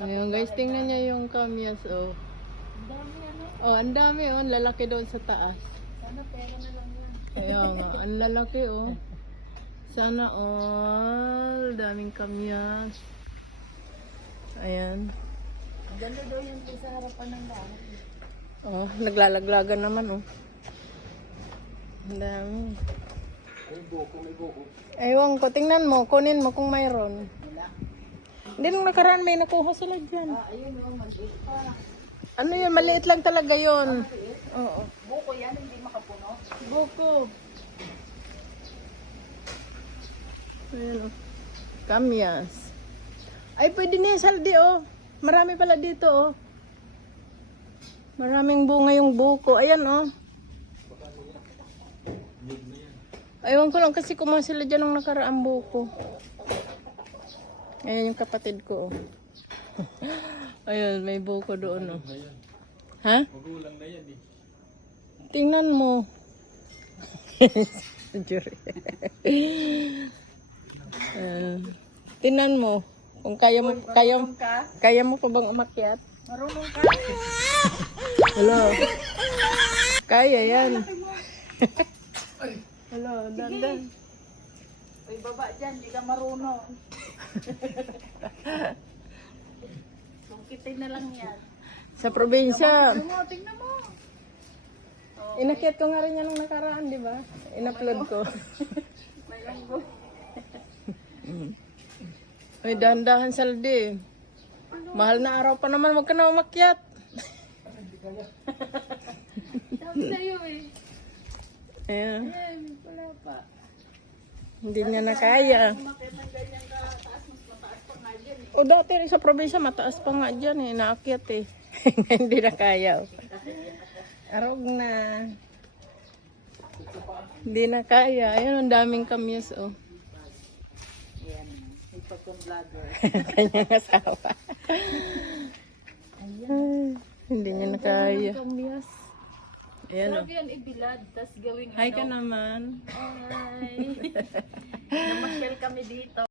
Ayun guys, tingnan niya yung kamyas, oh. Ang dami ano. Oh, ang dami, oh. Ang lalaki doon sa taas. Sana pera na lang yan. Kaya nga, ang lalaki, oh. Sana all. Daming kamyas. Ayan. Ang ganda daw yung sa harapan ng bahay. Oh, naglalaglagan naman, oh. Ang dami. Ewan ko, tingnan mo, kunin mo kung mayroon. Wala. Hindi nung nakaraan may nakuha sila dyan. Ayun o, maliit pa. Ano yun, maliit lang talaga yun. Oo. Buko yan, hindi makapuno. Buko. Ayan, oh. Kamyas. Ay, pwede na yung saldi, oh. Marami pala dito, oh. Maraming bunga yung buko. Ayan, oh. Aywan ko lang kasi kumuha sila dyan ng nakaraang buko. Ayan yung kapatid ko, oh. Ayun, may buko doon, oh. Ha? Magulang na yan eh. Tingnan mo. Jury. Tingnan mo. Kung kaya mo pa bang umakyat? Marunong ka. Hello. Kaya yan. Hello, dandan. Uy, baba dyan, hindi ka marunong. Sungkitin na lang yan. Sa probinsya. Tingnan mo. Inakyat ko nga rin yan nung nakaraan, di ba? In-upload ko. May langgo. Ay, dahan-dahan saldi. Mahal na araw pa naman, wag ka na umakyat. Sabi sa'yo eh. Ayan. Ayan, wala pa. Hindi niya na kaya. Umakit ng ganyan ka, taas, mas mataas pa nga dyan eh. O dati rin sa probinsya, mataas pa nga dyan eh. Naakyat eh. Hindi na kaya. Arog na. Hindi na kaya. Ayun, ang daming kamyas, oh. Ayan, ipagkong vlogger. Kanyang asawa. Ay, hindi niya na kaya. Kamyas. Ayan, oh. Sabi yan ibilad, tas gawing Hi ka naman. Hi! Namasyal kami dito.